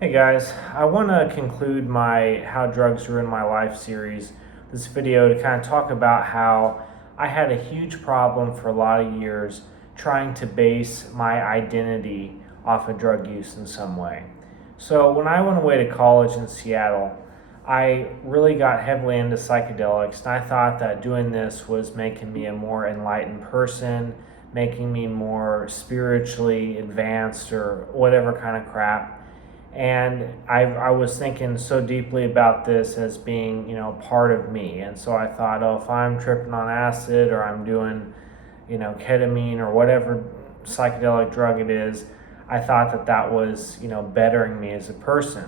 Hey guys, I want to conclude my How Drugs Ruin My Life series, this video, to kind of talk about how I had a huge problem for a lot of years trying to base my identity off of drug use in some way. So when I went away to college in Seattle, I really got heavily into psychedelics, and I thought that doing this was making me a more enlightened person, making me more spiritually advanced, or whatever kind of crap. And I was thinking so deeply about this as being, part of me. And so I thought, oh, if I'm tripping on acid or I'm doing, ketamine or whatever psychedelic drug it is, I thought that that was, bettering me as a person.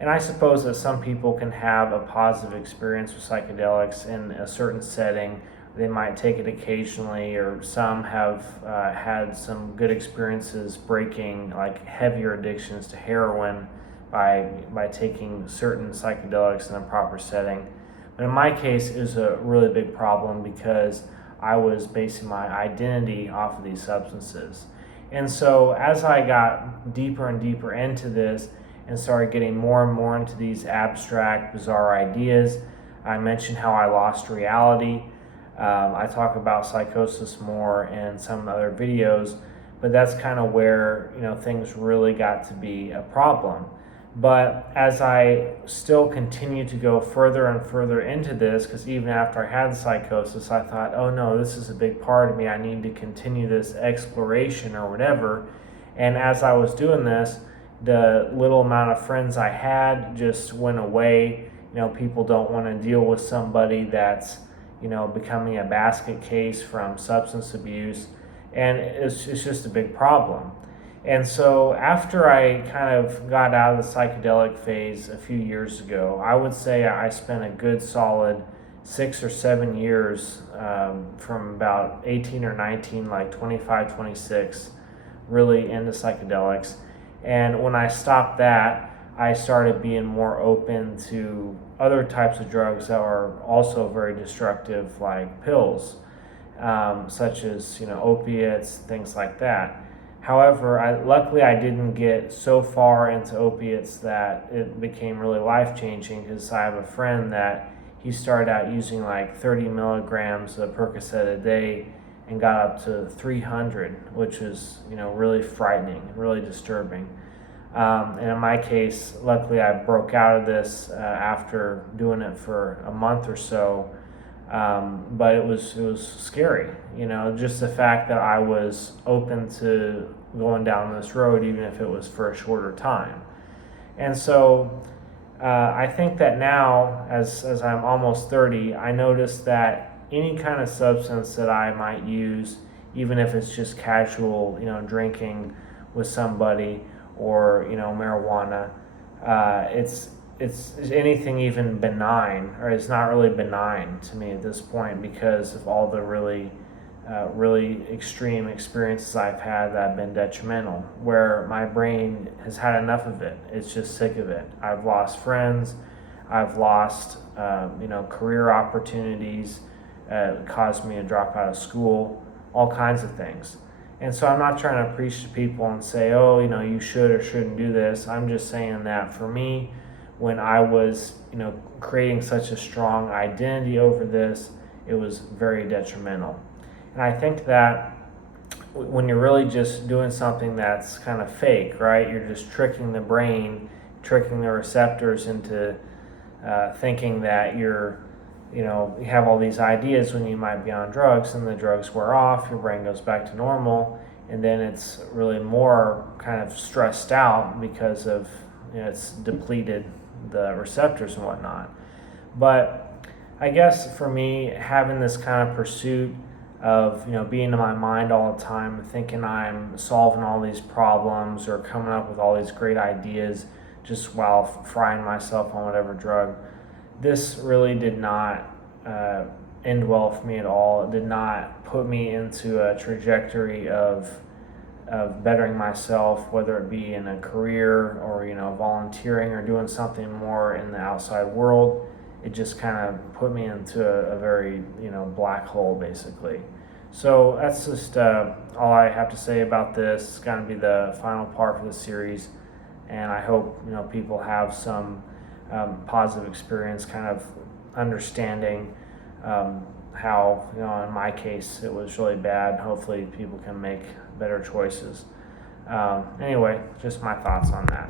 And I suppose that some people can have a positive experience with psychedelics in a certain setting. They might take it occasionally, or some have had some good experiences breaking like heavier addictions to heroin by taking certain psychedelics in a proper setting. But in my case, it was a really big problem because I was basing my identity off of these substances. And so as I got deeper and deeper into this and started getting more and more into these abstract, bizarre ideas, I mentioned how I lost reality. I talk about psychosis more in some other videos, but that's kind of where things really got to be a problem. But as I still continued to go further and further into this, because even after I had the psychosis, I thought, oh no, this is a big part of me. I need to continue this exploration or whatever. And as I was doing this, the little amount of friends I had just went away. People don't want to deal with somebody that's becoming a basket case from substance abuse, and it's just a big problem. And so after I kind of got out of the psychedelic phase a few years ago, I would say I spent a good solid 6 or 7 years, from about 18 or 19, like 25, 26, really into psychedelics. And when I stopped that, I started being more open to other types of drugs that are also very destructive, like pills, such as opiates, things like that. However, luckily I didn't get so far into opiates that it became really life changing. Because I have a friend that he started out using like 30 milligrams of Percocet a day and got up to 300, which was really frightening, really disturbing. And in my case, luckily I broke out of this after doing it for a month or so. But it was scary, just the fact that I was open to going down this road, even if it was for a shorter time. And so I think that now, as I'm almost 30, I notice that any kind of substance that I might use, even if it's just casual, drinking with somebody, or marijuana, it's anything even benign, or it's not really benign to me at this point because of all the really extreme experiences I've had that have been detrimental, where my brain has had enough of it. It's just sick of it. I've lost friends, I've lost career opportunities, it caused me to drop out of school, all kinds of things. And so I'm not trying to preach to people and say, oh, you should or shouldn't do this. I'm just saying that for me, when I was, creating such a strong identity over this, it was very detrimental. And I think that when you're really just doing something that's kind of fake, right? You're just tricking the brain, tricking the receptors into thinking that you have all these ideas when you might be on drugs, and the drugs wear off, your brain goes back to normal, and then it's really more kind of stressed out because of, it's depleted the receptors and whatnot. But I guess for me, having this kind of pursuit of, being in my mind all the time, thinking I'm solving all these problems or coming up with all these great ideas just while frying myself on whatever drug, this really did not end well for me at all. It did not put me into a trajectory of bettering myself, whether it be in a career or volunteering or doing something more in the outside world. It just kind of put me into a very black hole, basically. So that's just all I have to say about this. It's going to be the final part for the series. and I hope people have some positive experience, kind of understanding how in my case it was really bad. Hopefully, people can make better choices. Anyway, just my thoughts on that.